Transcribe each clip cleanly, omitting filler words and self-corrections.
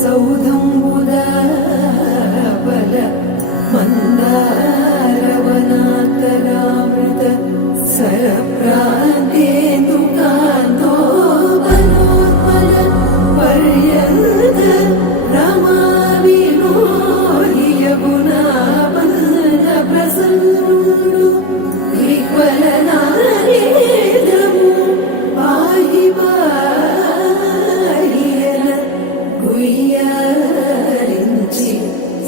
సౌధంబుదాబల మందారవనాతరామృత సరప్రాంతేందుకాంతో బలోన్మల పర్యంత రమా వినోహియగుణాబంధ ప్రసన్నుడు విక్వలనారేంద్రము పాహి పాహియన గుయ్యారించి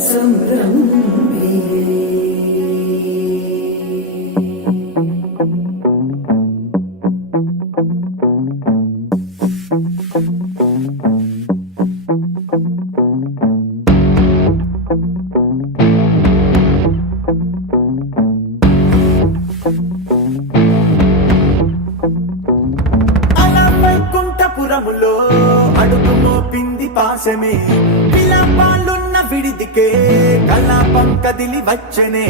సంభ్రమియే. వైకుంఠపురములో అడుగు మోపింది పాశమే, విలాపాలున్న విడిదికే కలాపం కదిలి వచ్చనే.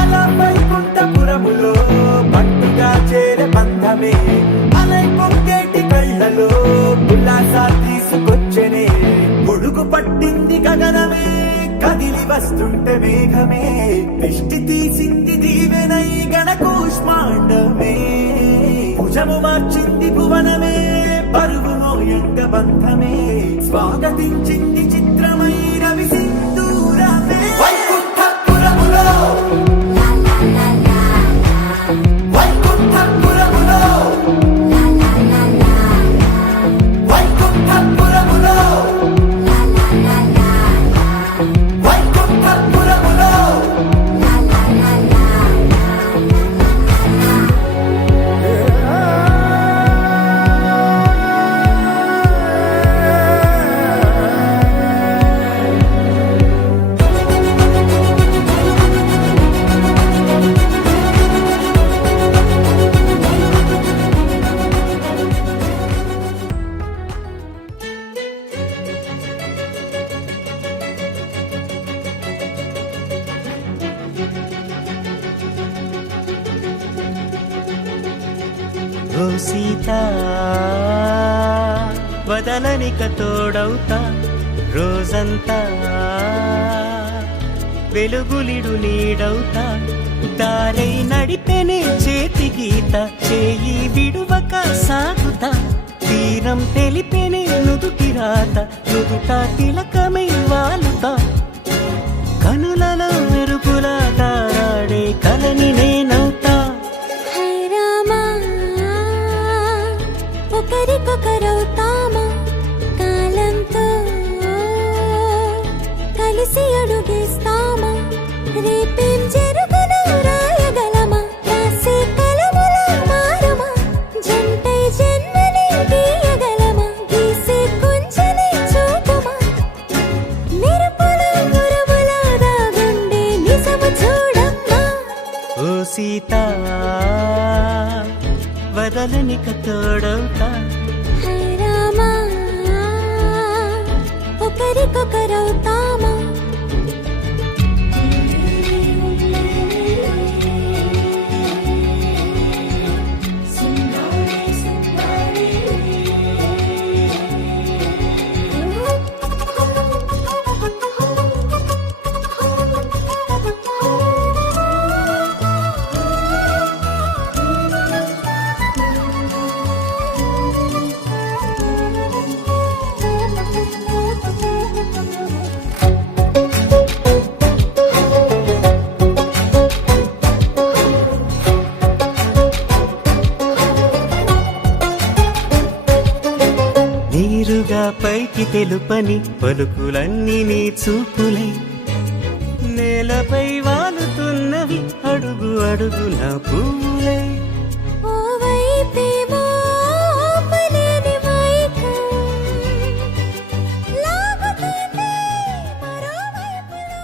అలా వైకుంఠపురములో పట్టుగా చేరే బంధమే, అలై పొంగేటి కళ్ళలో ఉల్లాసా తీసుకొచ్చనే. గొడుగు పట్టింది గగనమే, కదిలి వస్తుంటే మేఘమే, దృష్టి తీసింది దీవెనై గణకూష్మాండమే. భుజము మార్చింది భువనమే, పరువు మోయంగ బంధమే, స్వాగతించింది చిత్రమై రవి సింధూరమే. వైకుంఠపురములో వైకుంఠపురములో వైకుంఠపురములో వైకుంఠపురములో ఓ సీత వదలనిక తోడవుతా, రోజంతా వెలుగులిడు నీడవుతా. దారై నడిపెనే చేతి గీత, చేయి విడువక సాగుతా. తీరం తెలిపెనే నుదుటి రాత, నుదుట తిలకమై వాలుతా. కనులలో మెరుపులా తారాడే కలని నేనవుతా. ఒకరికొకరవుతామా, కాలంతో కలిసి అడుగేస్తామా. రేపేం జరుగునో రాయగలమా, రాసే కలములా మారుమా. జంటై జన్మని గీయగలమా, గీసే కొంచెనే చూపుమా. మెరుపుల మురుములా దాగుండే నిజము చూడమ్మా. ఓ సీత వదలనిక తోడవుతా. హై రామా, ఒకరికొకరవుతామా. నీరుగా పైకి తెలుపని పలుకులన్నీ నీ చూపులై, నేలపై వాలుతున్నవి అడుగు అడుగున పూలై. ఓ వైపేమో ఆపలేని మైకం, లాగుతుంది మరోవైపులా.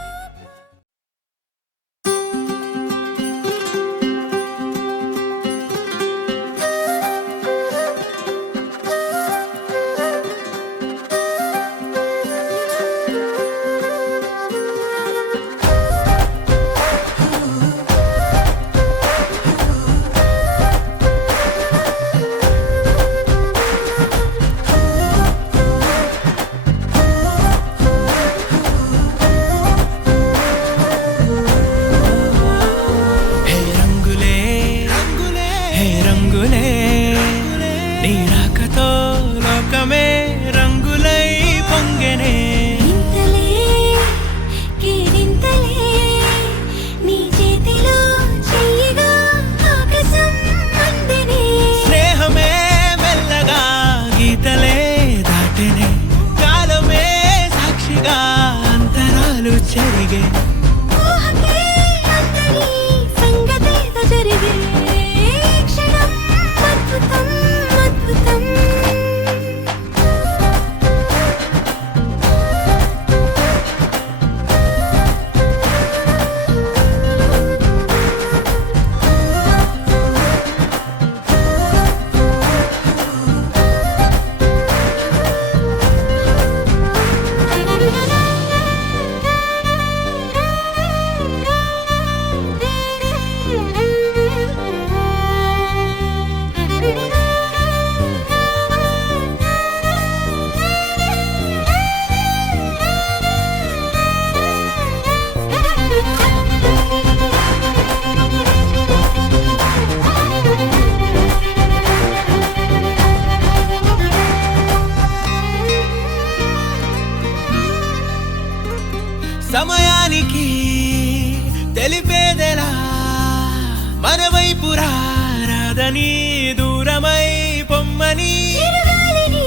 కాదని దూరమై పొమ్మని చిరుగాలిని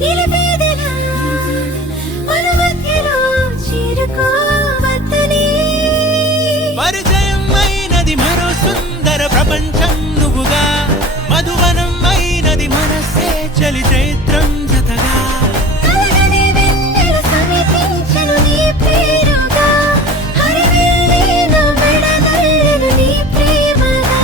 నిలిపేదెలా మన మధ్యలో చేరుకోవద్దని పరిచయం అయినది మరో సుందర ప్రపంచం నువ్వుగా మధువనం అయినది మనసే చలి చైత్రం జతగా కలగని వెన్నెల సమితించెను నీ పేరుగా హరివిల్లి నా మెడదల్లెను నీ ప్రేమగా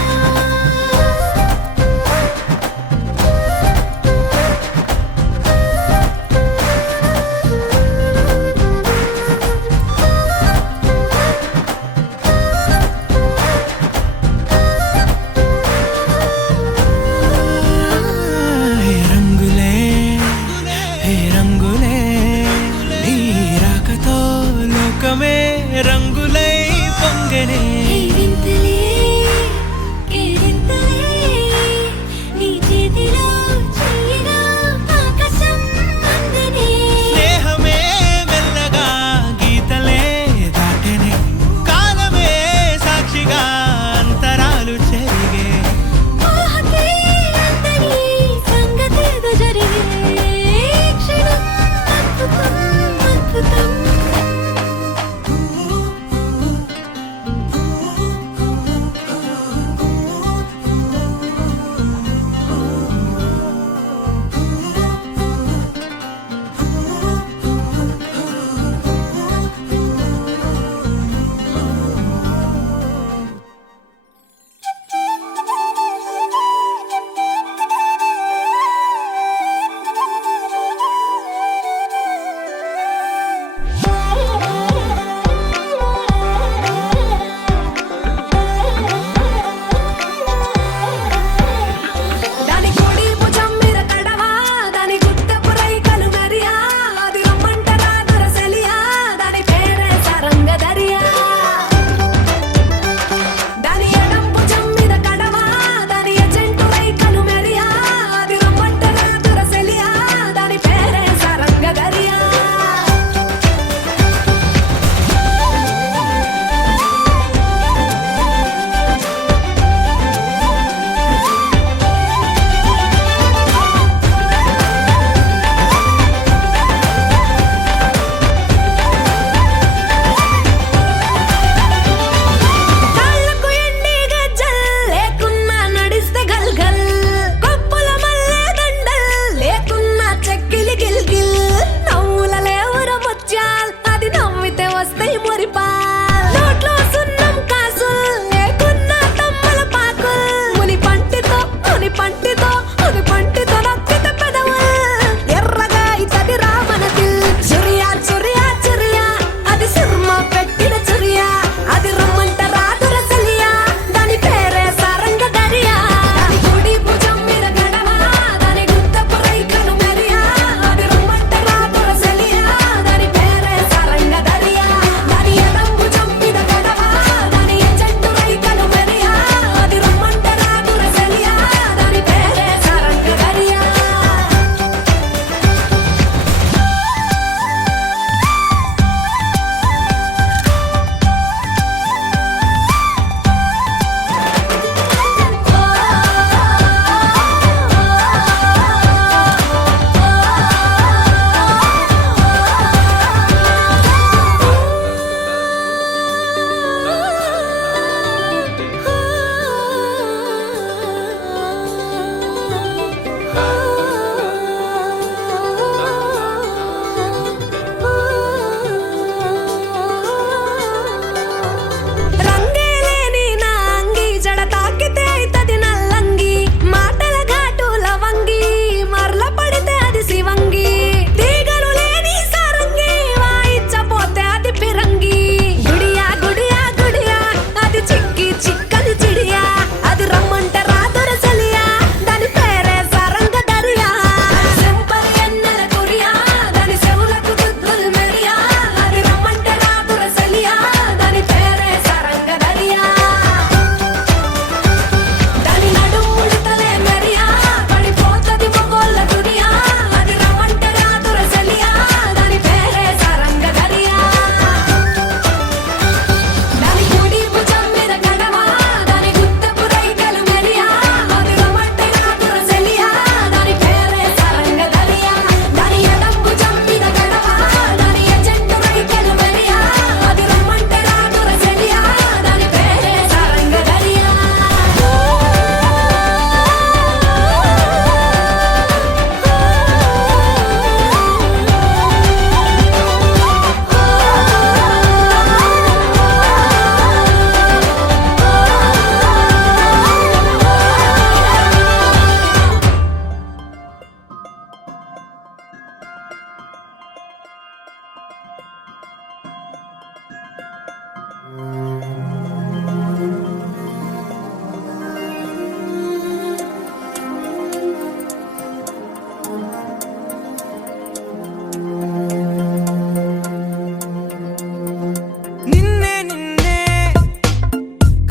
రంగులే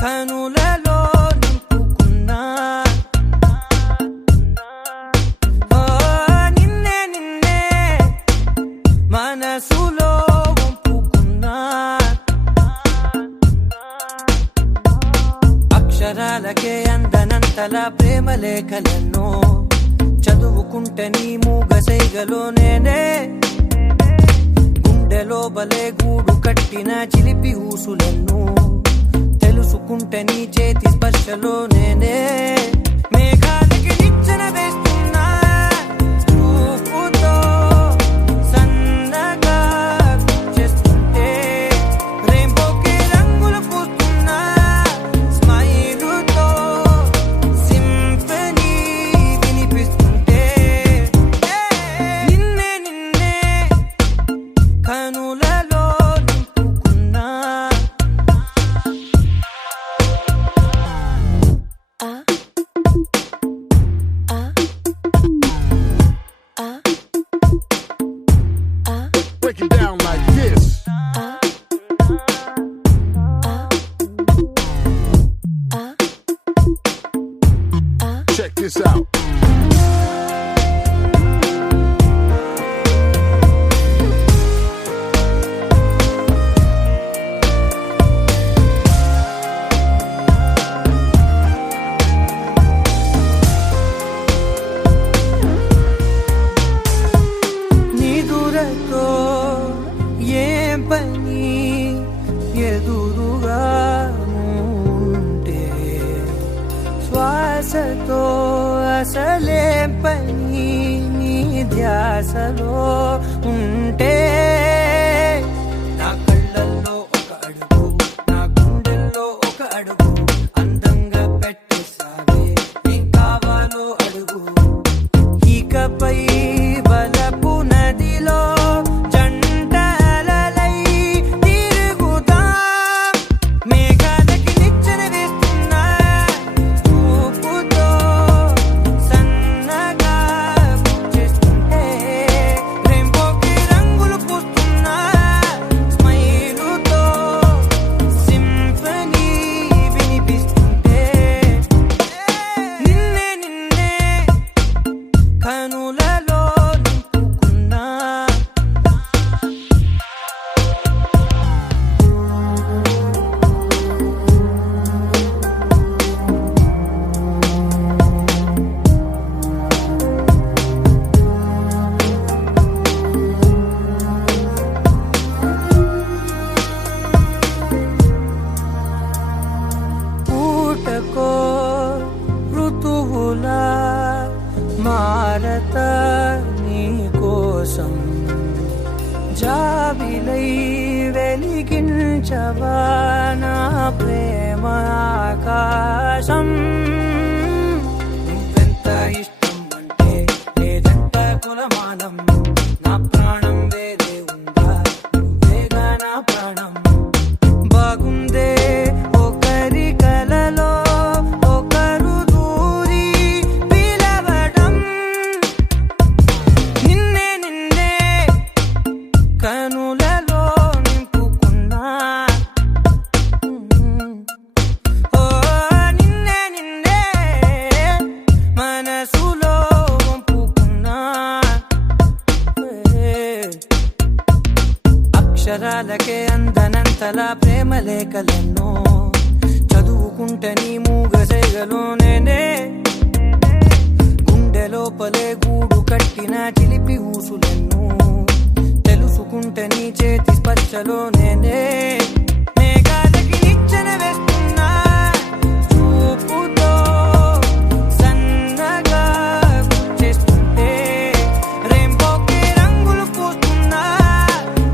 కనులలో నింపుకున్నా ఓ నిన్నే నిన్నే మనసులో వంపుకున్నా అక్షరాలకే అందనంతలా ప్రేమ లేఖలెన్నో చదువుకుంటే నీ మూగసైగలో నేనే గుండెలో బలే గూడు కట్టిన చిలిపి ఊసులెన్నో తెలుసుకుంటే నీ చేతి స్పర్శలో నేనే మేఘాలకి నిచ్చెన వేస్తున్నా చూపుతో సన్నగా చేస్తుంటే రెయిన్బోకి రంగులు పూస్తున్నా స్మైలుతో సింఫనీ వినిపిస్తుంటే నిన్నే నిన్నే కనులలో నింపుకున్నా Break it down like this. Check this out. నిదురతో ఏం పని ఎదురుగా ఉంటే శ్వాసతో అసలేం పని నీ ధ్యాసలో ఉంటే నా కళ్ళల్లో ఒక అడుగు నా గుండెల్లో ఒక అడుగు అందంగా పెట్టేసావే ఏం కావాలో అడుగు ఇకపై బలపు నదిలో జంటలలై తిరుగుతా మేఘాలకి నిచ్చెన వేస్తున్నా చూపుతో సన్నగా చేస్తుంటే రెయిన్బోకి రంగులు పూస్తున్నా స్మైలుతో సింఫనీ వినిపిస్తుంటే నిన్నే నిన్నే కనులలో నింపుకున్నా పూటకో ఋతువులా మారత నీ కోసం జాబిలై వెలిగించవా నా ప్రేమ ఆకాశం నువ్వెంత ఇష్టం అంటే లేదంట కులమానం నా ప్రాణం వేరే ఉందా నువ్వేగా నా ప్రాణం బాగుందే ఒకరి కలలో ఒకరు దూరి పిలవడం నిన్నే నిన్నే కనులలో నింపుకున్నా ఓ నిన్నే నిన్నే మనసులో వంపుకున్నా అక్షరాలకే అందనంతలా ప్రేమ లేఖలెన్నో చదువుకుంటే నీ మూగసైగలో నేనే గుండె లోపలే గూడు కట్టిన చిలిపి ఊసులెన్నో తెలుసుకుంటే నీ చేతి స్పర్శలో నేనే మేఘాలకి నిచ్చెన వేస్తున్నా చూపుతో సన్నగా చేస్తుంటే రెయిన్బోకి రంగులు పూస్తున్నా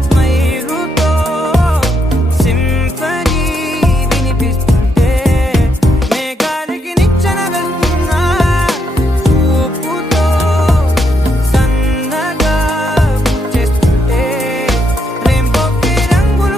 స్మైలుతో సింఫనీ వినిపిస్తుంటే మేఘాలకి నిచ్చెన వేస్తున్నా చూపుతో సన్నగా చేస్తుంటే రెయిన్బోకి రంగులు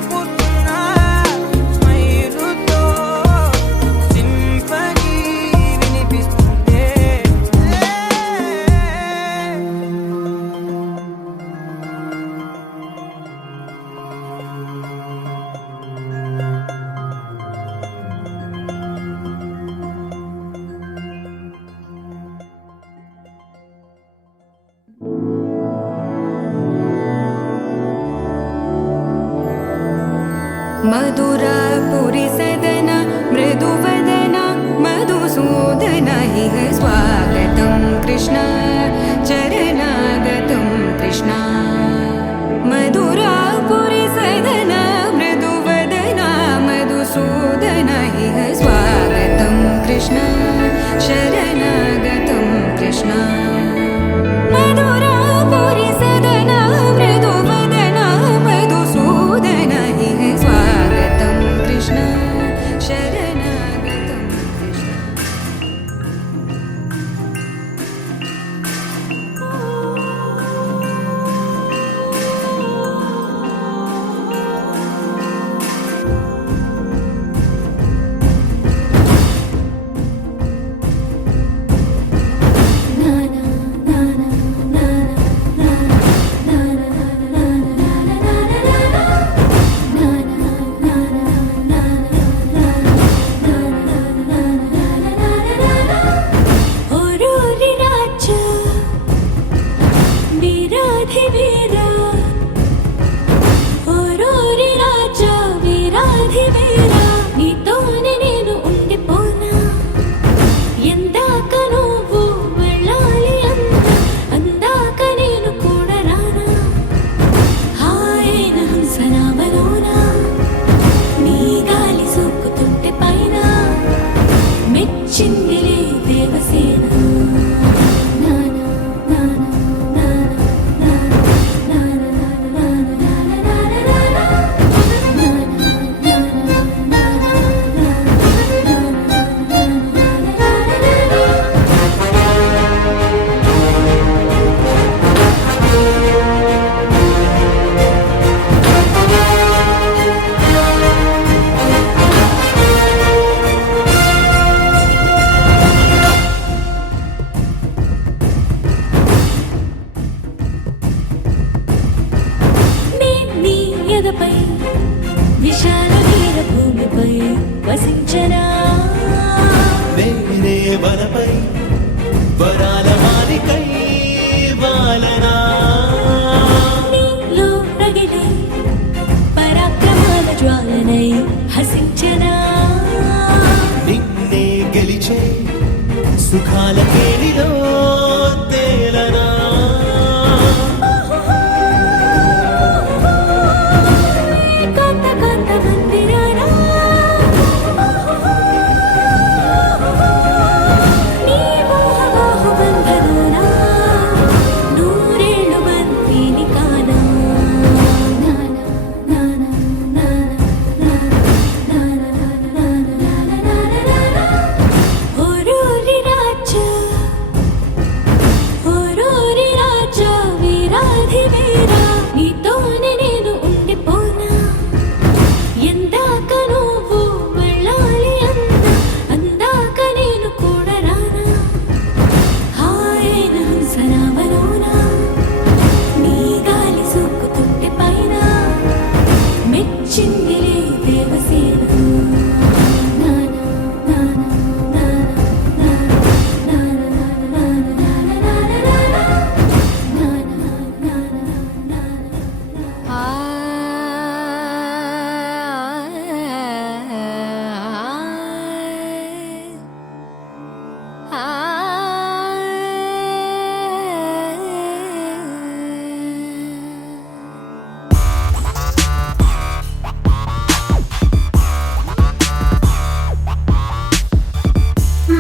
मधुरापुरी सदन मृदुवदन मधुसूदन इह स्वागतं कृष्ण चरणागतं कृष्ण मधुरापुरी सदन मृदुवदन मधुसूदन इह स्वागतं कृष्ण शरणागतं कृष्ण मधुरापुरी सदन मृदुवदन मधुसूदन इह स्वागतं कृष्ण शरणागतं कृष्ण చిందిలే దేవసేన విశాల వీర భూమిపై వసించనా నేనే వనపై వరాల మాలికై వాలనా నీలో రగిలే పరాక్రమాల జ్వాలనై హసించనా నిన్నే గెలిచే సుఖాల కేలిలో తేలనా కాంత కాంత మందిరానా నీ మోహ బాహు బంధనానా నూరేళ్ళు బంతిని కానా ఓరోరి రాజా ఓరోరి రాజా వీరాధి వీరా నీతోనే నేను ఉండిపోనా ఎందాక నువ్వు వెళ్ళాలి అందాక నేను కూడా రానా హాయైన హంసనామలోనా నీ గాలి సోకుతుంటే పైన మెచ్చిందిలే దేవసేన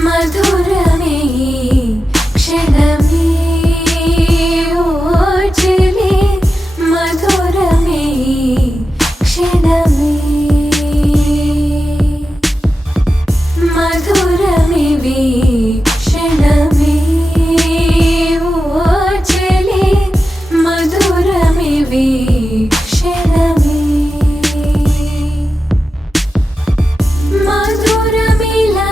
మధురమే క్షణమే ఓజలే మధురమే క్షణమే మధురమే క్షణమే ఓజలే మధురమే క్షణమే మధురమిలా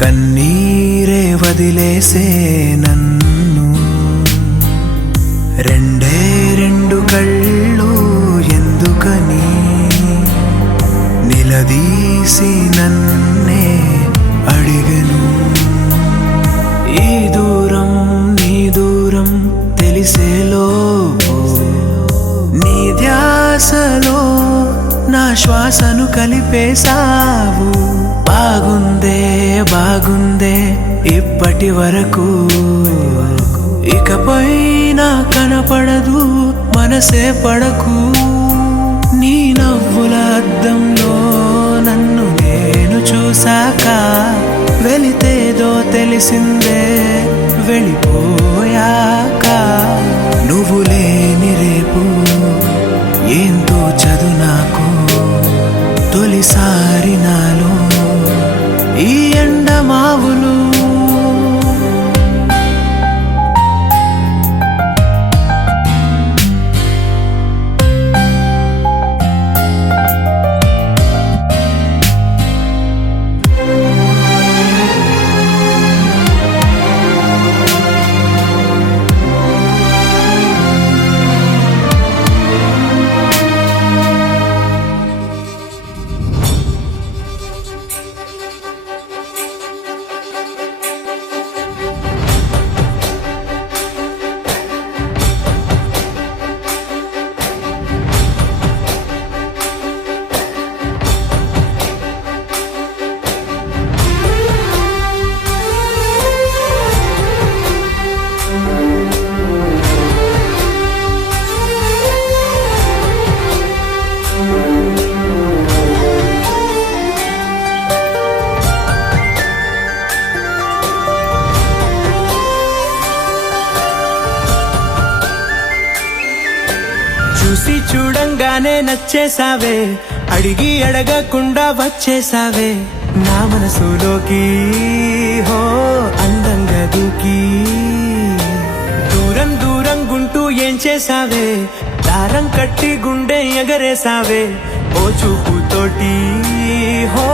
కన్నీరే వదిలేసే నన్ను రెండు కళ్ళు ఎందుకని నిలదీసి నన్నే అడిగను. ఈ దూరం నీ దూరం తెలిసేలోపు నీ ధ్యాసలో నా శ్వాసను కలిపేశావు. బాగుందే ఇప్పటి వరకు, ఇకపై నా కనపడదు మనసే పడకు. నీ నవ్వుల అద్దంలో నన్ను నేను చూశాక వెళితేదో తెలిసిందే వెళ్ళిపోయాక. నువ్వు లేని రేపు ఏంతో చదు నాకు, తొలిసారి నాలో ఈ ఎండమావులు. చూసి చూడంగానే నచ్చేసావే, అడిగి అడగకుండా వచ్చేసావే నా మనసులోకి. హో అందంగా దూకి దూరం గుంటూ ఏం చేసావే, దారం కట్టి గుండె ఎగరేసావే. ఓ చూపుతోటి హో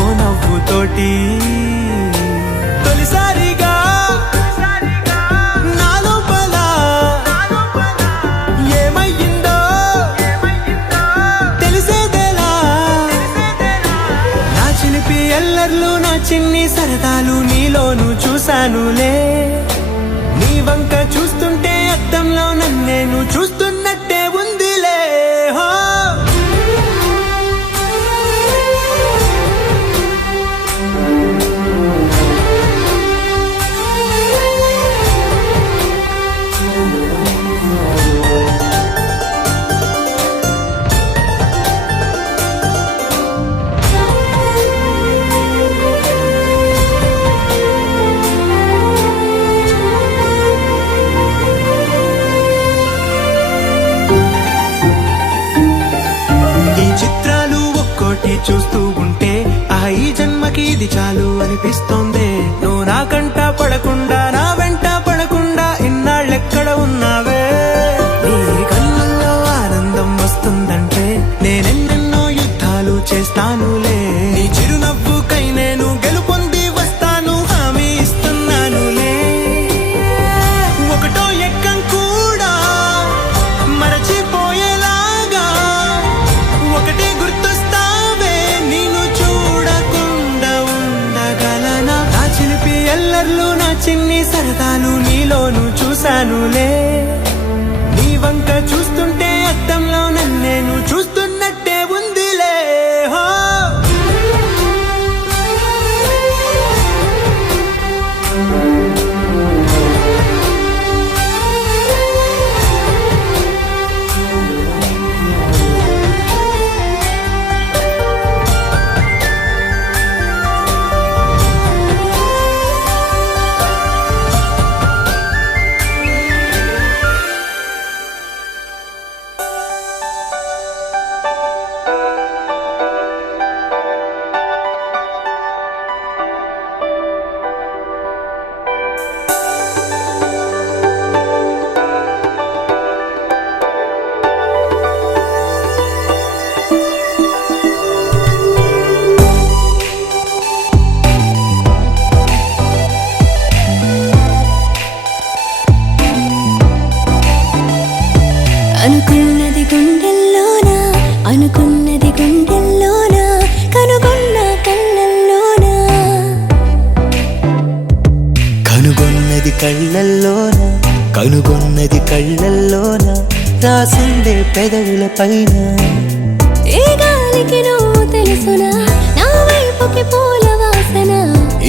ఓ నవ్వుతోటి తొలిసారిగా నా చిన్ని సరదాలు నీలోను చూశానులే. నీ వంక చూస్తుంటే అద్దంలో నన్నేను చూస్తున్నట్టే ఉందిలే. హో చూస్తూ ఉంటే ఈ జన్మకి ఇది చాలు అనిపిస్తోంది. నువ్వు నా కంట పడకుండా నా వెంట పడకుండా ఇన్నాళ్ళెక్కడ ఉన్నావే. నీ కళ్ళల్లో ఆనందం వస్తుందంటే నేనెన్నెన్నో యుద్ధాలు చేస్తానులే. నీ చిరునవ్వుకై నేను గెలుపొంది వస్తాను హామీ ఇస్తున్నానులే. ఒకటో ఎక్కం కూడా మరచిపోయేలాగా ఒకటే గుర్తొస్తా. నా చిన్ని సరదాలు నీలోను చూశానులే. నీ వంక చూస్తుంటే అద్దంలో నన్నేను చూస్తున్నట్టే ఉందిలే. హో కళ్ళల్లోన కనుగొన్నది కళ్ళల్లోన రాసిందే పెదవుల పైన ఏ గాలికి నువ్వు తెలుసునా నా వైపుకి పూల వాసన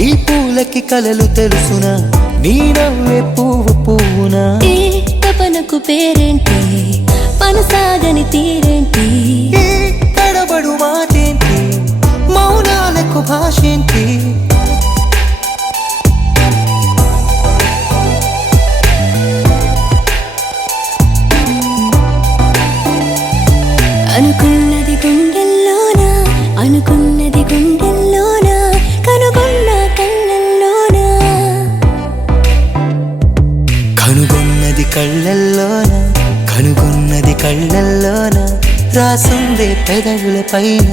ఈ పూలకి కలలు తెలుసునా నీ నవ్వే పువ్వున ఏ తపనకు పేరేంటి పనసాగని తీరేంటి ఈ తడబడు మాటేంటి మౌనాలకు భాషేంటి అనుకున్నది గుండెల్లోన అనుకున్నది గుండెల్లోన కనుగొన్న కళ్ళల్లోన కనుగొన్నది కళ్ళల్లోన కనుగొన్నది కళ్ళల్లోన రాసుందే పెదవుల పైన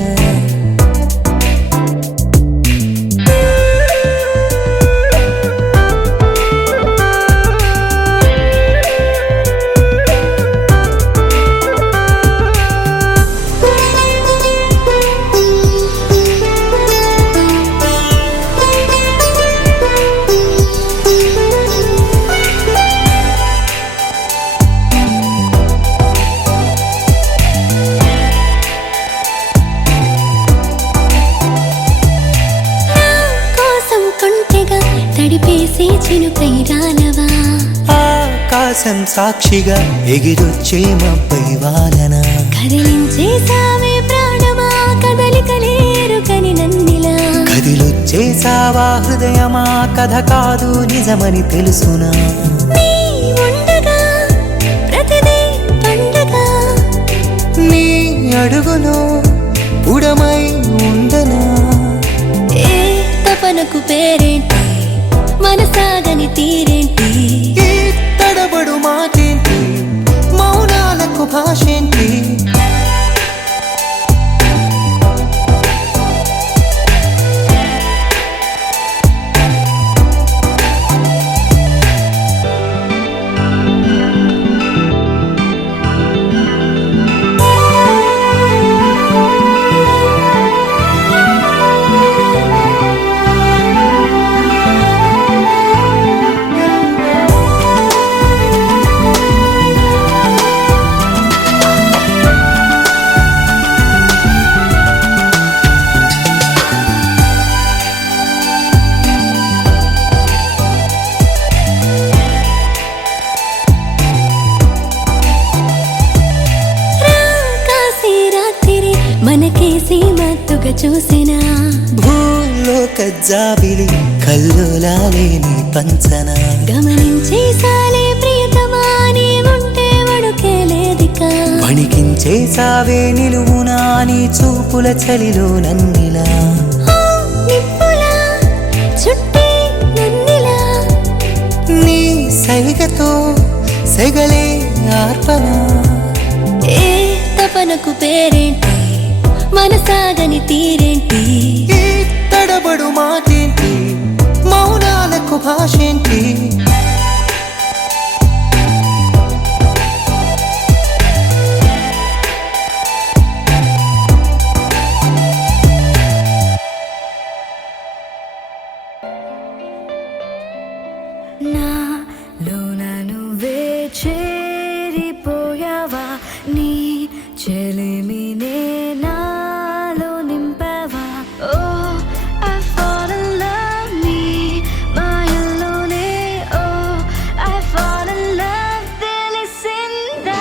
తడిపేసే చినుకై రానవా ఆకాశం సాక్షిగా ఎగిరొచ్చే మబ్బై వాలన కదిలించేసావే ప్రాణమా కదలికలేరు కని నన్నిలా కదిలొచ్చేసావా హృదయమా కథ కాదు నిజమని తెలుసునా నీ ఉండగా ప్రతిదీ పండగ నీ అడుగులో ఉడమై ఉండనా ఏ తపనకు పేరేంటి మనసాగని తీరేంటి ఈ తడబడు మాటేంటి మౌనాలకు భాషేంటి మనకేసి మత్తుగా చూసినా భూలోక జాబిలి కల్లోలాలేని పంచన గమనించేసాలే ప్రియతమా నీ ఉంటే వడుకే లేదిక వణికించేసావే నిలువునా నీ చూపుల చలిలో నన్నిలా నిప్పులా చుట్టి నన్నిలా నీ సైగతో సెగలే ఆర్పణ ఏ తపనకు పేరేంటి మనసాగని తీరేంటి ఈ తడబడు మాటేంటి మౌనాలకు భాషేంటి నాలోన నువ్వే చేరిపోయావా నీ చెలిమినే నాలో నింపావా ఓ I fall in love నీ మాయల్లోనే ఓ I fall in love తెలిసిందా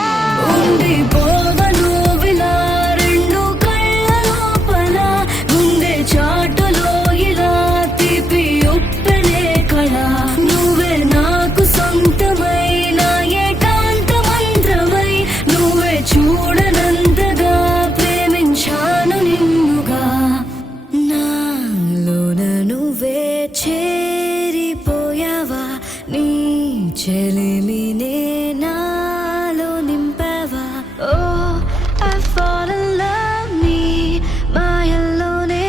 ఉండిపోవను విలా రెండు కళ్ళ లోపల గుండె చాటులో ఇలా తీపి ఉప్పెనే కళ నువ్వే నాకు సొంతమైన ఏకాంత మంత్రమై నువ్వే చూడనంతగా ప్రేమించాను నిన్నుగా నాలోన నువ్వే చేరిపోయావా నీ చెలిమినే నాలో నింపావా ఓ I fall in love నీ మాయల్లోనే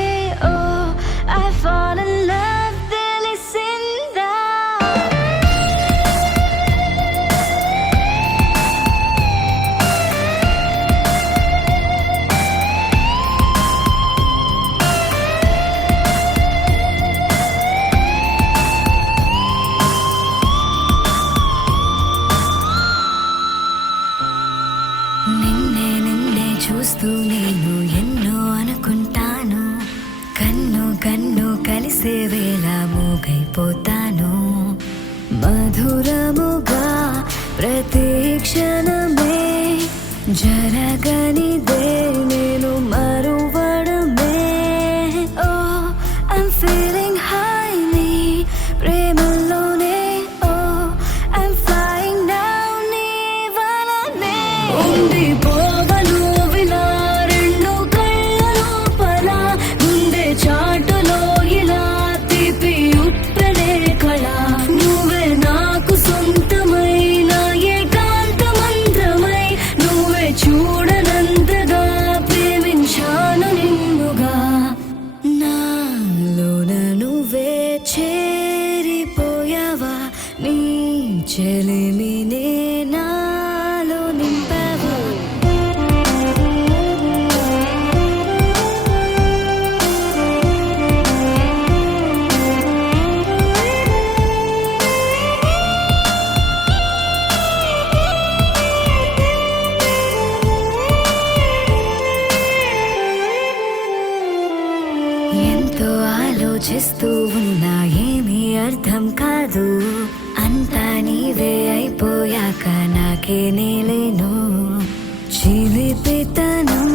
ఓ I fall in love తెలిసిందా చూసే వేళ మూగైపోతాను మధురముగా ప్రతి క్షణమే జరగనిదే నేను మరువడమే ఓ I'm feeling high నీ ప్రేమలోనే ఓ I'm flying now నీ వలనే ఉండిపోవను విలా రెండు కళ్ళ లోపల గుండె చాటులో ఇలా తీపి ఉప్పెనే కళ నువ్వే నాకు సొంతమైన ఏకాంత మంత్రమై నువ్వే చూడనంతగా ప్రేమించాను నిన్నుగా నాలోన నువ్వే చేరిపోయావా నీ చెలిమినే నాలో నింపావా ఎంతో ఆలోచిస్తూ ఉన్నా ఏమీ అర్థం కాదు అంతా నీవే అయిపోయాక నాకే నేలేను చిలిపితనం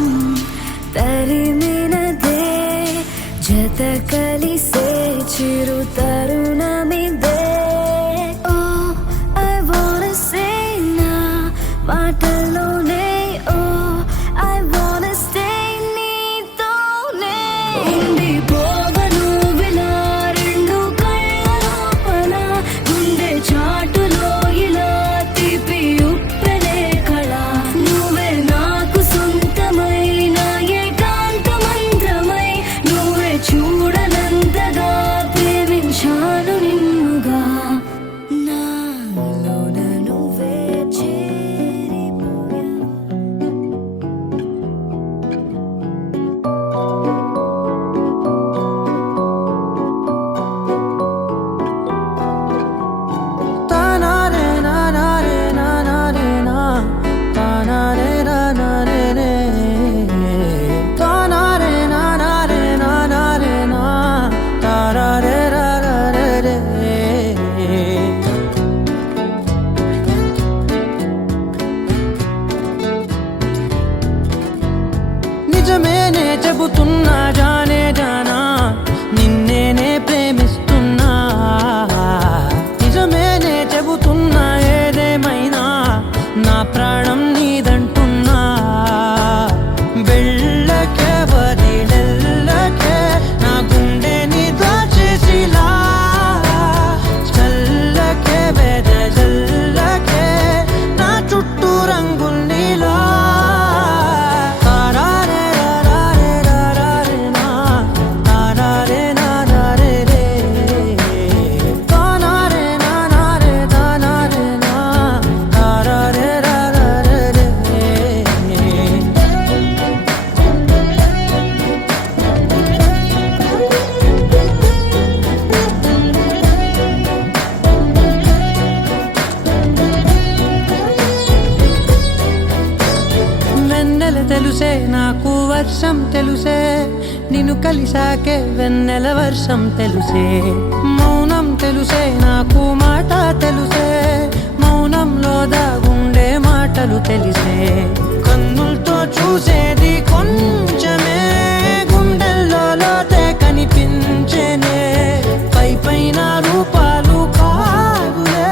తరిమినదే జత కలిసే చిరు తరుణమిదే ఓ I wanna say నా మాటలోనే ఓ I wanna stay నీతోనే ఉండిపోవను విలా రెండు కళ్ళ లోపల గుండె చాటులో ఇలా తీపి ఉప్పెనే కళ నువ్వే నాకు సొంతమైన ఏకాంత మంత్రమై నువ్వే చూడనంతగా ప్రేమించాను నిన్నుగా నాలోన నువ్వే చేరిపోయావా తానారే నానారే నానారే నా తానారే నానారే రే తానారే నానారే నానారే నా తారారే రారారే రే నిజమేనే చెబుతున్నా జానే జానా నిన్నేనే ప్రేమిస్తున్నా నిజమేనే చెబుతున్నా ఏదేమైనా నా ప్రాణం నీదంటున్నా వెళ్ళకే వదిలెళ్ళకే నా గుండెని దాచేసిలా చల్లకే వెదజల్లకే నా చుట్టూ రంగుల్నిలా తారారే రారారే రారారే నా తారారే నారారే రే తానారే నానారే తానారే నా తారారే రారారే రే వెన్నెల తెలుసే నాకు వర్షం తెలుసే నిన్ను కలిసాకే వెన్నెల వర్షం తెలుసే మౌనం తెలుసే నాకు మాట తెలుసే మౌనంలో దాగుండే మాటలు తెలిసే కన్నులతో చూసేది కొంచెమే గుండెల్లో లోతే కనిపించేనే పై పైన రూపాలు కాదులే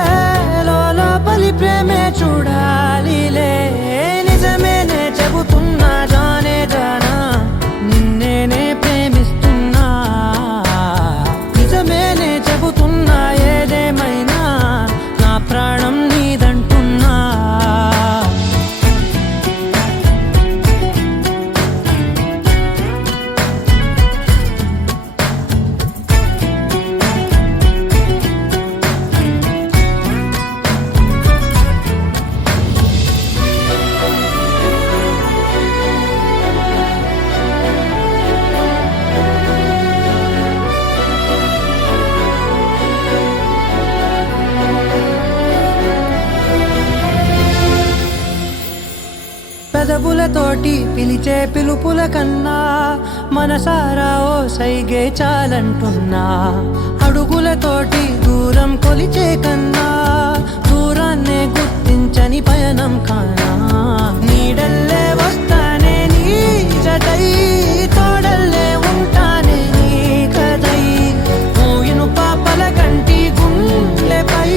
లోపలి ప్రేమే చూడాలిలే నిజమేనే చెబుతున్నా జానే జానా నిన్నేనే ప్రేమిస్తున్నా నిజమేనే చెబుతున్నా ఏదేమైనా నా ప్రాణం నీదంటున్నా పెదవులతోటి పిలిచే పిలుపుల కన్నా మనసారా ఓ సైగే చాలంటున్నా. అడుగులతోటి దూరం కొలిచే కన్నా దూరాన్నే గుర్తించని పయనం కానా. నీడల్లే వస్తానే నీ జతై, తోడల్లే ఉంటానే నీ కదై. మోయిను పాపల కంటి గుండెపై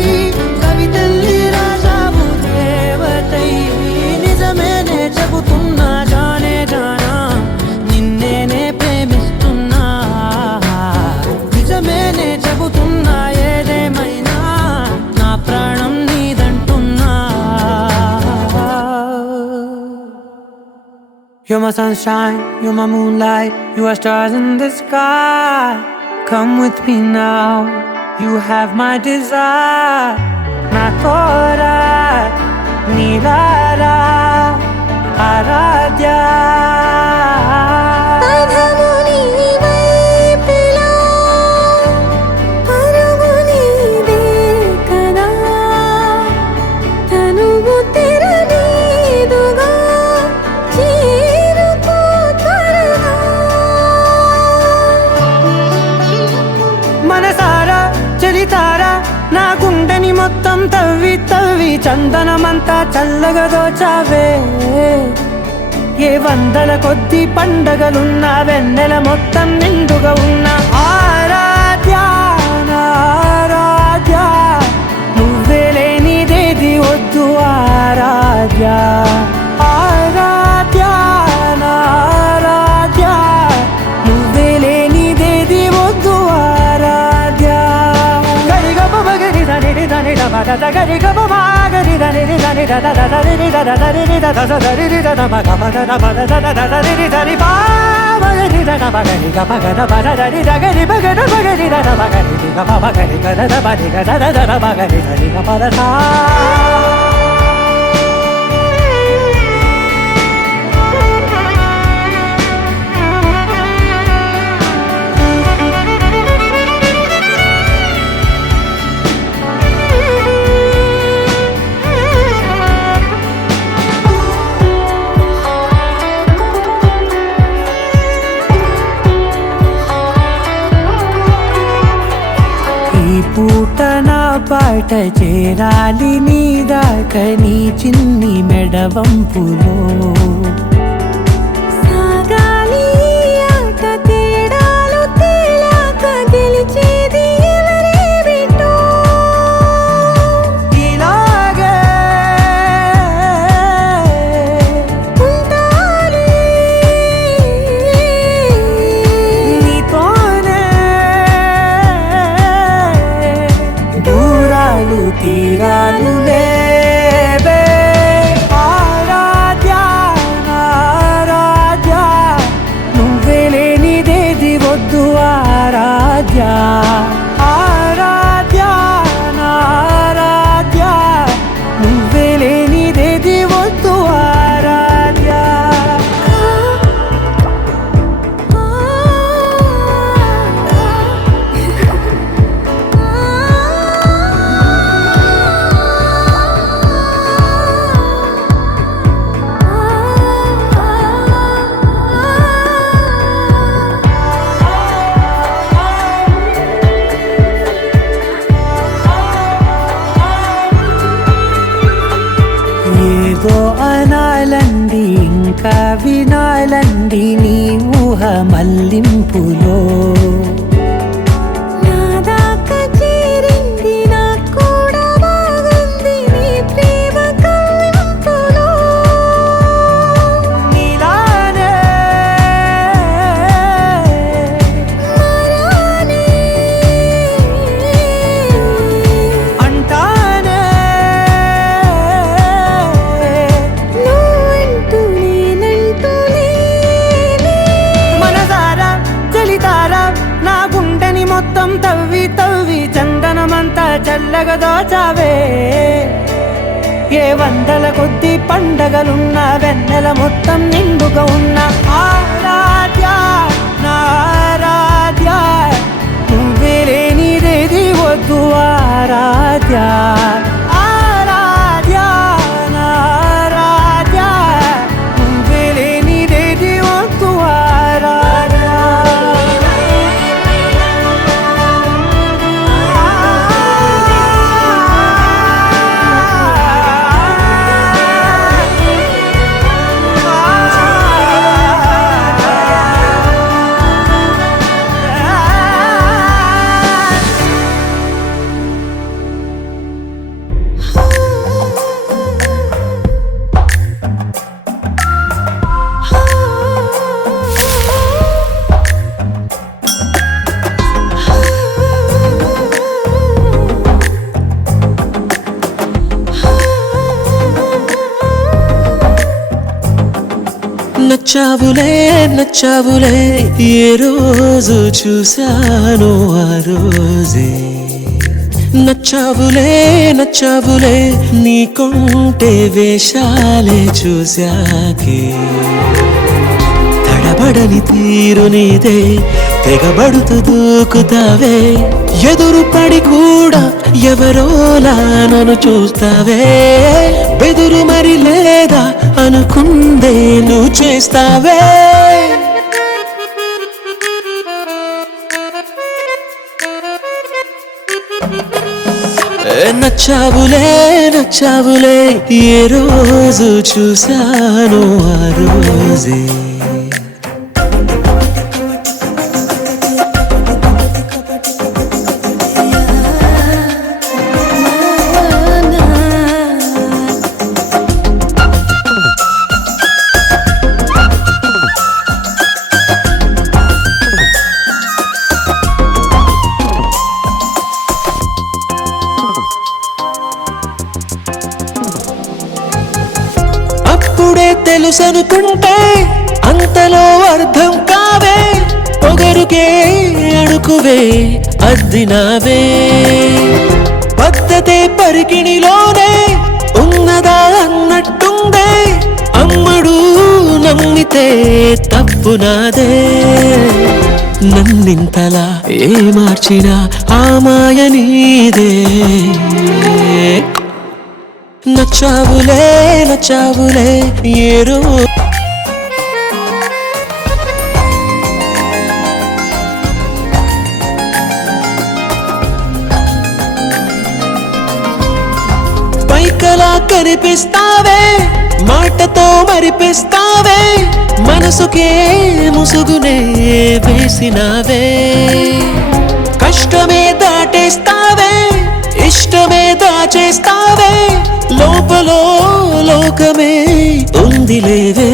కవితల్లి రాజావు దేవతై. నిజమేనే చెబుతున్నా జానే జానా, నిన్నేనే ప్రేమిస్తున్నా. నిజమేనే చెబుతున్నా ఏదేమైనా నా ప్రాణం నీదంటున్నా. You're my sunshine, you're my moonlight, you are stars in the sky. Come with me now, you have my desire. Na tora, nilara, aradhya. పదము నీ వైపులా, పరుగు నీదే కదా. తనువు తెరనీదుగా, చేరుకో త్వరగా. మనసారా చలితారా నా గుండెని మొత్తం తవ్వి తవ్వి చందనమంతా చల్లగా దోచావే. ఏ వందల కొద్ది పండగలున్నా వెన్నెల మొత్తం నిండుగా ఉన్న ఆరాధ్య నా ఆరాధ్య. నువ్వే లేనిదేది వద్దు ఆరాధ్య. ఆరాధ్య నా ఆరాధ్య, నువ్వే లేనిదేది వద్దు ఆరాధ్య. గరి గప గరి ధని ధని ధ మగ ధ గరి గప మా గరి ధని ధని ధ ధ ధ ధరి ధ ధ ధరి ధ ధ ధ ధరి ధ ధ మగ మ ధ ధ ప ధ ధ ధ ధరి ధరి పా మగరి ధ ధ మగరి గప గ ధ ప ధ ధరి ధ గరి బ గ ధ మగరి ధ ధ మగరి ధి గప మగరి గ ధ ధ ప ధి గ ధ ధ ధ ర మగరి ధరి గప ధ ధ. ఈ పూట నా పాట చేరాలి నీ దాకా నీ చిన్ని మెడవంపులో. సాగాలి ఈ ఆట తేడాలు తేలాక గెలిచేది ఎవరే బిడ్డో. ఇలాగే ఉంటాలి నీతోనే దూరాలు తీరాలు లేవే. ఆరాధ్య నా ఆరాధ్య, నువ్వే లేనిదేది వద్దు ఆరాధ్య. ఆరాధ్య నా ఆరాధ్య, నువ్వే లేనిదేది వద్దు ఆరాధ్య. ఏదో అనాలంది ఇంకా వినాలంది నీ ఊహ మల్లింపులో. నా దాకా చేరింది నాకు కూడా బాగుంది నీ ప్రేమ కవ్వింపులో. నీలానే మరానే అంటానే నువ్వంటూ నేనంటూ లేనే. మనసారా చలితారా నా గుండెని మొత్తం తవ్వి తవ్వి చందనమంతా చల్లగా దోచావే. ఏ వందల కొద్ది పండగలున్నా వెన్నెల మొత్తం నిండుగా ఉన్న ఆరాధ్య నా ఆరాధ్య, నువ్వే లేనిదేది వద్దు ఆరాధ్య. ఆరాధ్య నా ఆరాధ్య, నువ్వే నచ్చావులే నచ్చావులే ఏ రోజు చూశాను ఆ రోజే నచ్చావులే నచ్చావులే నీకుంటే వేషాలే చూశాకే తడబడని తీరు నీదే తెగబడుతూ దూకుతావే ఎదురు పడి కూడా ఎవరోలా నన్ను చూస్తావే బెదురు మరి లేదా అనుకుందే నువ్వు చేస్తావే నచ్చావులే నచ్చావులే ఏ రోజు చూశాను ఆ రోజే అప్పుడే తెలుసనుకుంటే అంతలో అర్థం కావే పొగరుకే అడుకువే అద్దినావే పద్ధతే పరికిణిలోనే ఉన్నదా అన్నట్టుందే అమ్మడు నమ్మితే తప్పు నాదే నన్నింతలా ఏ మార్చినా ఆ మాయ నీదే నచ్చావులే నచ్చావులే ఏరో పైకలా కనిపిస్తావే మాటతో మరిపిస్తావే మనసుకే ముసుగునే వేసినావే కష్టమే దాటేస్తావే ఇష్టమే దాచేస్తావే లోపలో లోకమే ఉందిలేవే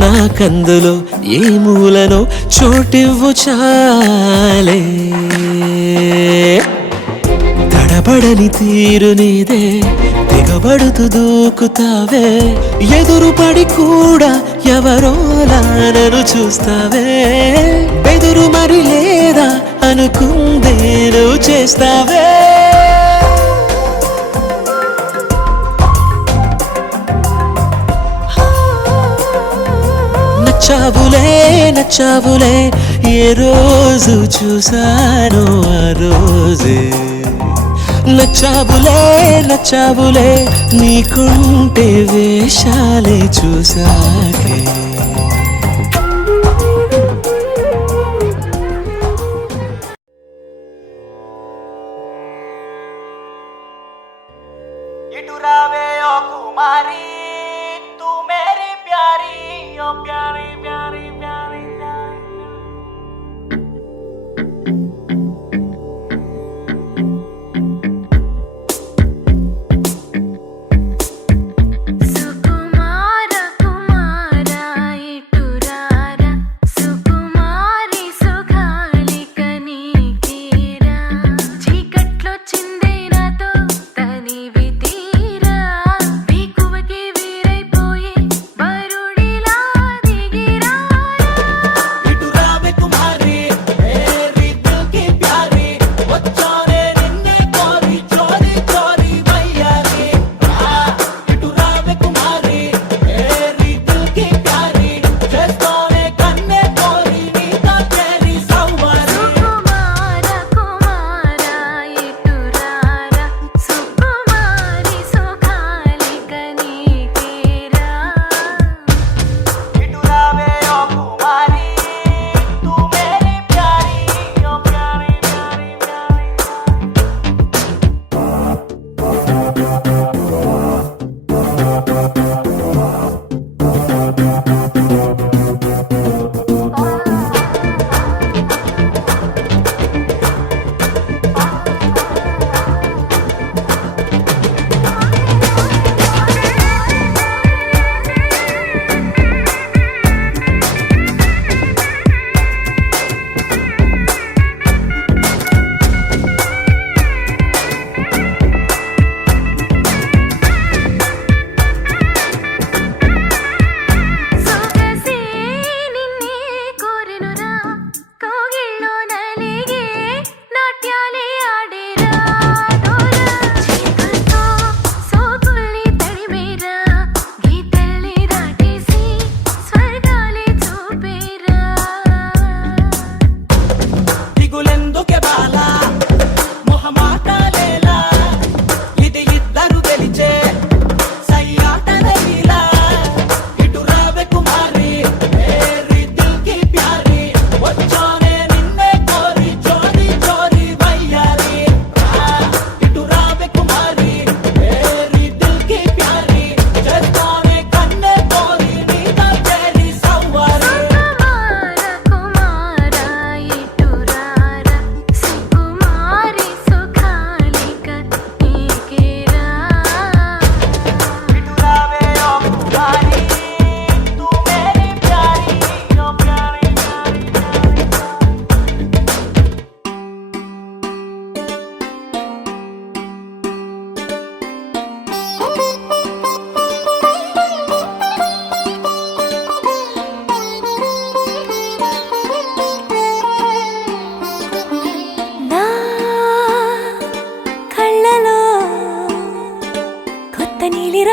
నాకందులో ఏ మూలనో చోటివ్వు చాలే తడబడని తీరు నీదే తెగబడుతూ దూకుతావే ఎదురు పడి కూడా ఎవరోలా నన్ను చూస్తావే బెదురు మరి లేదా అనుకుందే నువ్వు చేస్తావే నచ్చావులే నచ్చావులే ఏ రోజు చూశాను ఆ రోజే నచ్చావులే నచ్చావులే నీకుంటే వేషాలే చూసాకే इटुरावे ओ कुमारी तू मेरी प्यारी ओ प्यारी प्यारी प्यारी प्यारी సుకుమార కుమార ఇటురారా సుకుమారి సుగాలిక నీకేరా చీకట్లో చిందేనాతో తనివి తీరా వేకువకి వీరైపోయి బరుడిలా దిగిరా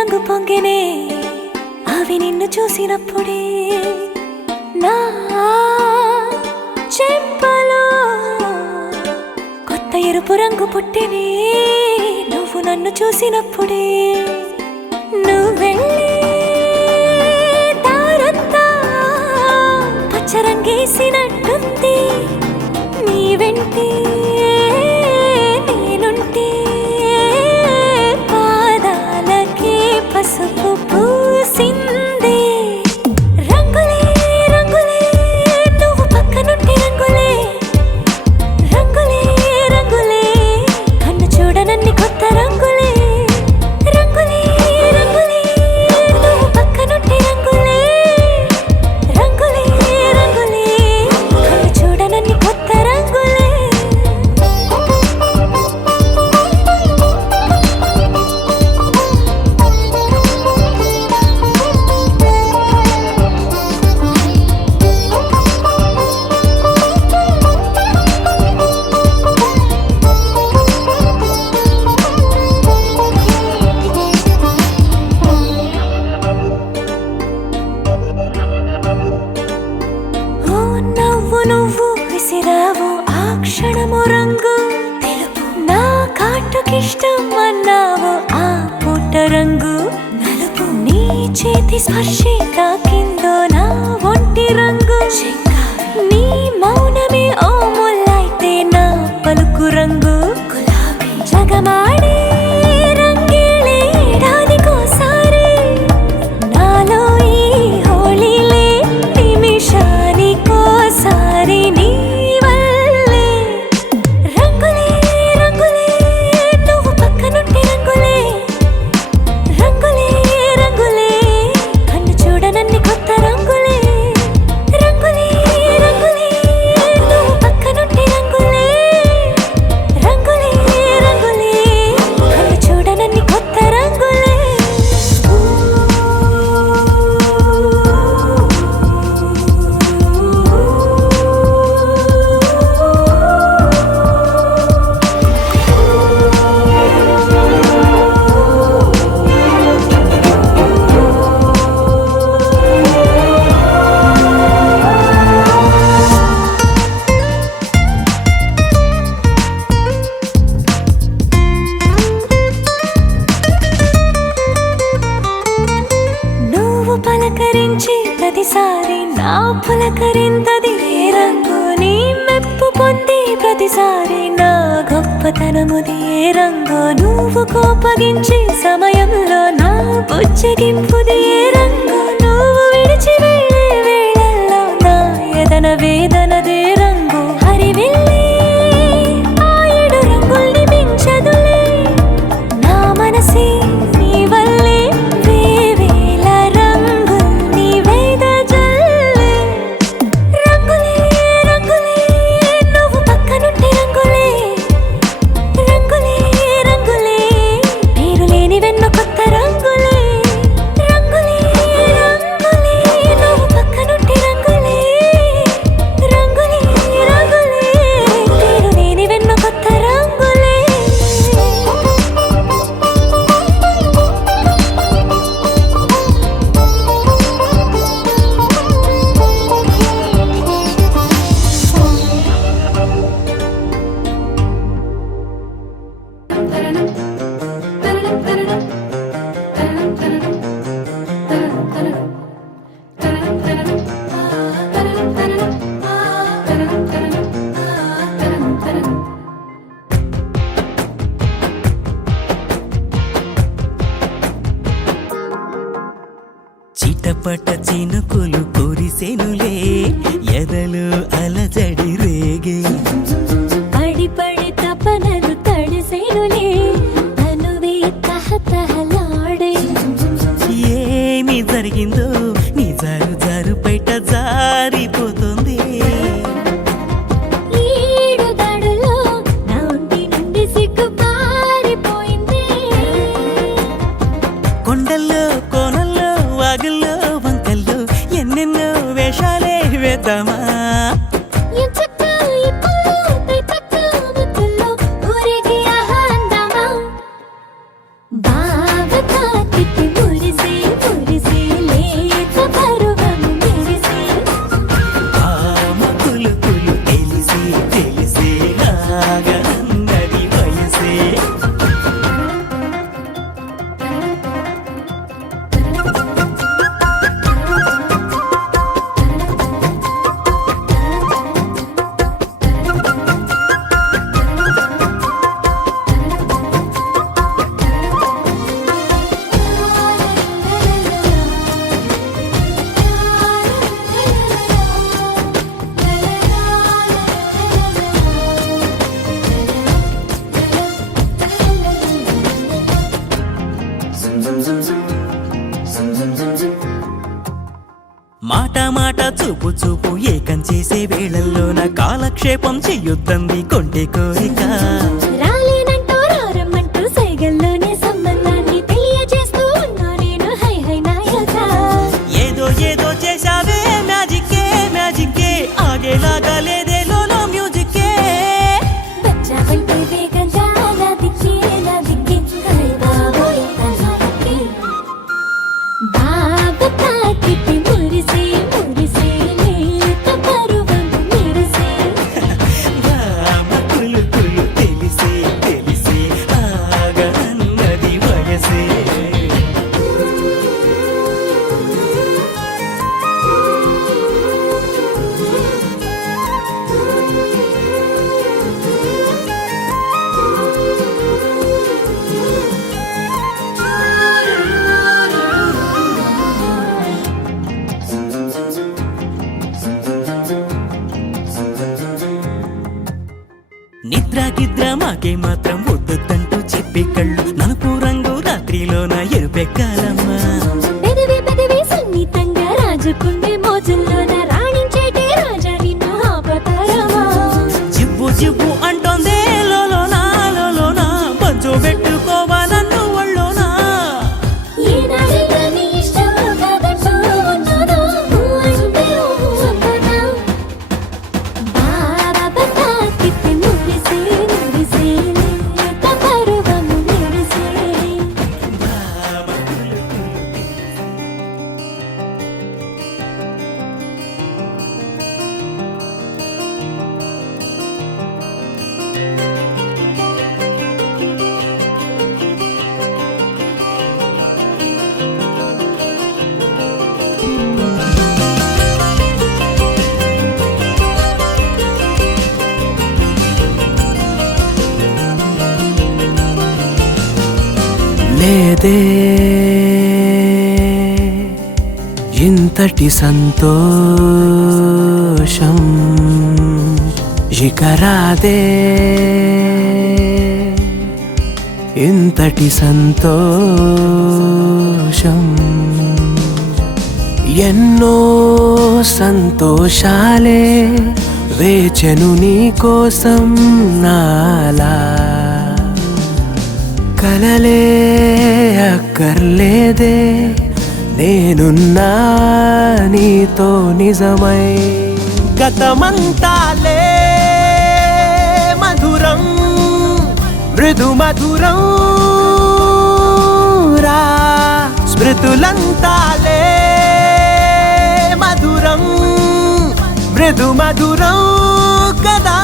రంగు పొంగినే అవి నిన్ను చూసినప్పుడే నా చెంపలో కొత్త ఎరుపు రంగు పుట్టినే నువ్వు నన్ను చూసినప్పుడే నువ్వెళ్ళే దారంతా పచ్చరంగేసినట్టుంది నీ వెంటే నేనుంటే పాదాలకే పసుపు పూసిందే రంగులే రంగులే నువ్వు పక్కనుంటే రంగులే రంగులే రంగులే కన్ను చూడనన్ని కొత్త రంగులే రంగులే రంగులే నువ్వు పక్కనుంటే రంగులే రంగులే రంగులే కన్ను చూడనన్ని కొత్త రంగులే ఓ నవ్వు నువ్వు విసిరావు ఆ క్షణము రంగు తెలుపు నా కాటుకిష్టం అన్నావు ఆ పుట్ట రంగు నలుపు నీ చేతి స్పర్శే తాకిందో నా ఒంటి రంగు నీ మౌనమే ఓ ముల్లైతే నా పలుకు రంగు గులాబీ జగమాడే రంగేళే ఏడాదికోసారి నాలో ఈ హోళీలే నిమిషానికోసారి నీ వల్లే రంగులే రంగులే నువ్వు పక్కనుంటే రంగులే రంగులే రంగులే కన్ను చూడనన్ని కొత్త రంగులే రంగులే రంగులే నువ్వు పక్కనుంటే రంగులే రంగులే రంగులే కన్ను చూడనన్ని కొత్త రంగులే నువ్వు పలకరించి ప్రతిసారి నా పులకరింతది ఏ రంగు నీ మెప్పు పొంది ప్రతిసారి నా గొప్పతనముది ఏ రంగు నువ్వు కోపగించి సమయంలో నా బుజ్జగింపుది ఏ రంగు నువ్వు విడిచి వెళ్ళే వేళల్లో నా ఎదన వేదనదే రంగు హరివిల్లే ఆ ఏడు రంగుల్ని మించదులే నా మనసే నీ వల్లే వేవేల రంగుల్ని వెదజల్లే రంగులే రంగులే నువ్వు పక్కనుంటే రంగులే రంగులే రంగులే పేరు లేని వెన్న కొత్త రంగులే రంగులే రంగులే నువ్వు పక్కనుంటే రంగులే రంగులే రంగులే పేరు లేని వెన్న కొత్త రంగులే చిటపట చినుకులు కురిసెనులే ఎదలు అలజడి రేగే పడి పడి తపనలు తడిసేనులే తనువే తహతహలాడే ఏమి జరిగిందో నీ జారు జారు బయట జారిపోతుంది ఈడు దడులో నా ఒంటి నుండి సిగ్గు పారిపోయింది కొండల్లో కోనల్లో వాగుల్లో వంకల్లో ఎన్నెన్నో వేషాలు ఆగన్నది వయసే మాట మాట చూపు చూపు ఏకం చేసే వేళల్లో నా కాలక్షేపం చెయ్యొద్దంది కొంటే కోరిక రాలేనంటూ రారమ్మంటూ సైగల్లోనే సంబంధాన్ని తెలియజేస్తూ ఉన్నా నేను హై హై నాయక ఏదో ఏదో చేశావే మ్యాజిక్కే మ్యాజిక్కే ఆగేలాగా లేదే లోలో మ్యూజిక్కే వచ్చావంటే వేగంగా నా దిక్కే హై బాబోయ్ తనకి బాబా తాకితే మురిసే మురిసే లేత పరువం మెరిసే కులు కులు తెలిసే తెలిసే ఆగన్నది వయసే నిద్ర గిద్ర మాకే మాత్రం వద్దంటూ చెప్పే కళ్ళు నలుపు రంగు రాత్రిలోన ఎరుపెక్కాలమ్మా పెదవి పెదవి సున్నితంగా రాజుకుండే మోజుల్లోన రాణించేటే రాజా నిన్ను ఆపతారమా జివ్వు జివ్వు అంటోందే లోలోనా లోలోనా పంచో పెట్టుకోవాలన్ను ఒళ్ళోనా ఏనాడైనా నీ ఇష్టం కాదంటూ ఉన్నానా అంటే ఒప్పనా బాబా తాకితే మురిసే మురిసే లేత పరువం మెరిసే లేదే ఇంతటి సంతోషం ఇక రాదే ఇంతటి సంతోషం ఎన్నో సంతోషాలే వేచెను నీ కోసం నాలా కలలే అక్కర్లేదే నేనున్నా నీతో నిజమై గతమంతాలే మధురం మృదు మధురం రా స్మృతులంతాలే మధురం మృదు మధురం కదా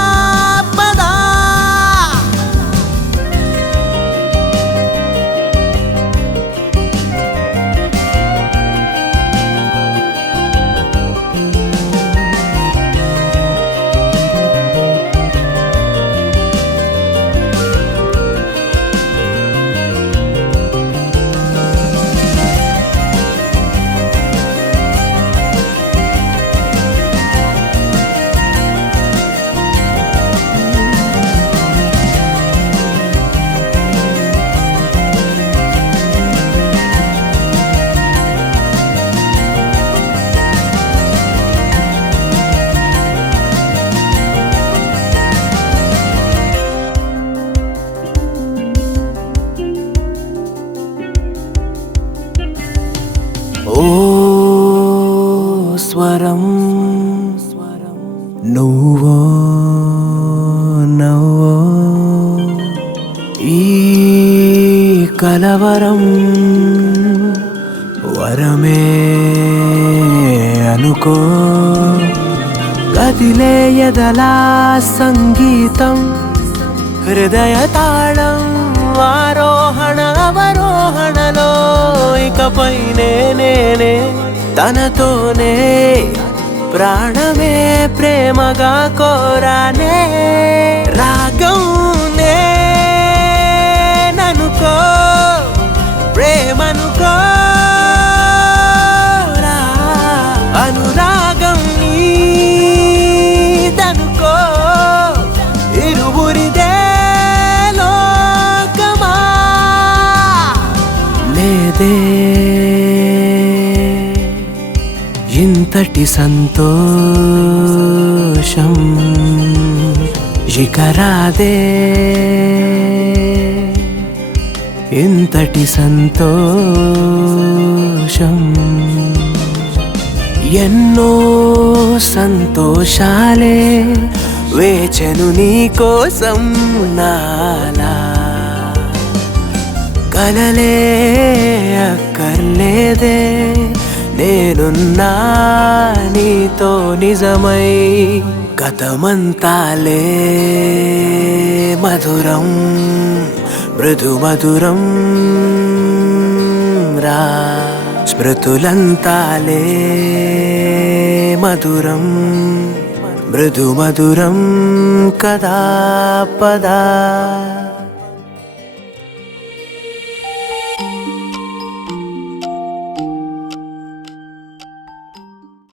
పదా ఓ స్వరం నువ్వో నవ్వో ఈ కలవరం వరమే అనుకో కదిలే ఎదలా సంగీతం హృదయ తాళం ఆరోహణ అవరోహణలో ఇకపై నేనే తనతోనే ప్రాణమే ప్రేమగా కోరానే రాగం నేననుకో ప్రేమనుకో అనురాగం నీదనుకో ఇరువురిదే లోకమా లేదే ఇంతటి సంతోషం ఇక రాదే ఇంతటి సంతోషం ఎన్నో సంతోషాలే వేచెను నీ కోసం నాలా కలలే అక్కర్లేదే నేనున్నా నీతో నిజమై గతమంతాలే మధురం మృదు మధురం రా స్మృతులంతాలే మధురం మృదు మధురం కదా పదా